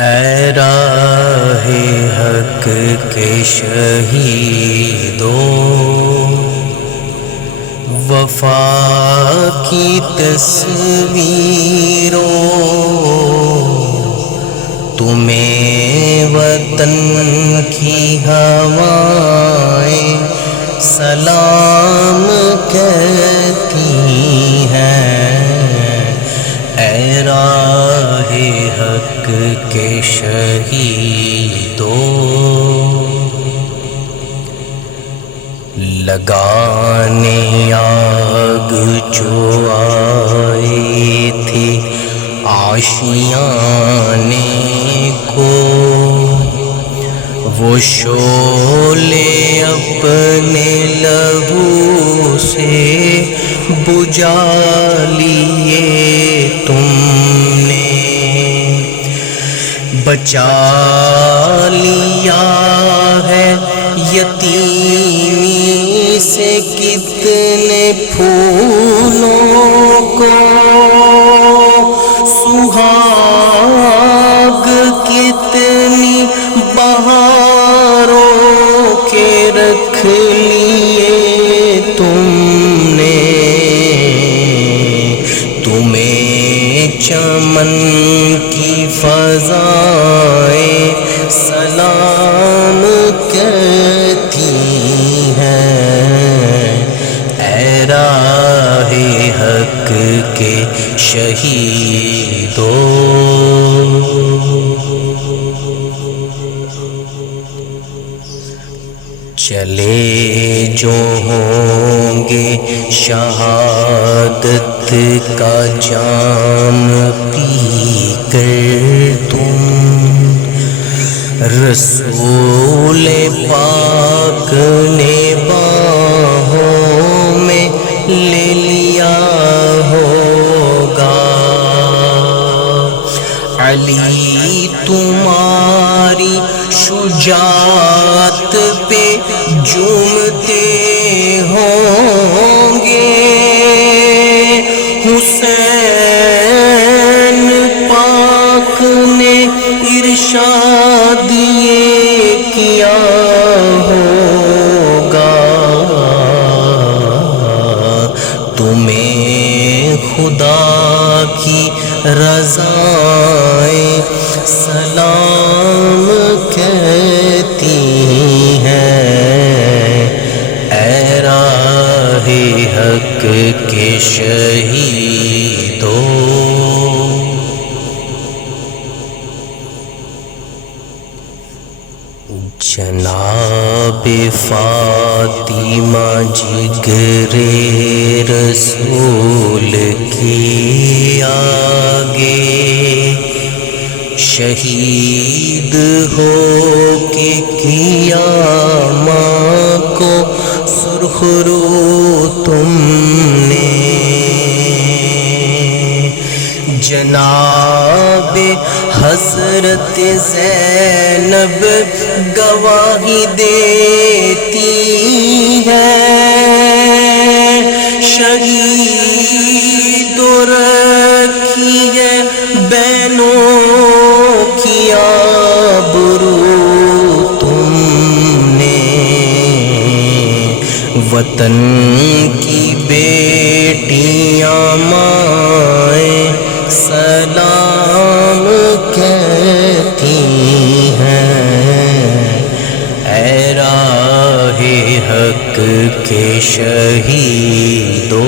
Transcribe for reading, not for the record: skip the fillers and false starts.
اے راہ حق کے شہیدوں، وفا کی تصویروں، تمہیں وطن کی ہوائیں سلام کہتی ہیں۔ اے راہ حق کے شہیدوں، لگانے آگ جو آئے تھے آشیانے کو، وہ شعلے اپنے لہو سے بجھا لیے تم نے، بچا لیا ہے یتیمی سے کتنے پھولوں کو، سہاگ کتنی بہاروں کے رکھ لیے تم نے، تمہیں چمن کی فضائیں سلام کہتی ہیں۔ اے راہ حق کے شہیدوں، چلے جو ہوں گے شہادت کا جام پی کر تم، رسول پاک نے باہوں میں لے لیا ہوگا، علی تمہاری شجاعت پہ جھومتے ہوں گے، حسین پاک نے ارشاد یہ کیا ہوگا، تمہیں خدا کی رضائیں سلام کہتی ہیں۔ اے راہ حق کے شہیدوں، جناب فاطمہ جگر رسول کے آگے شہید ہو کے کیا ماں کو سرخ رو تم نے، جناب حضرت زینب گواہی دیتی ہے، شہید رکھی ہے بہنوں کی آبرو تم نے، وطن کی بیٹیاں مائیں سلام کہتی ہیں۔ اے راہ حق کے شہیدوں،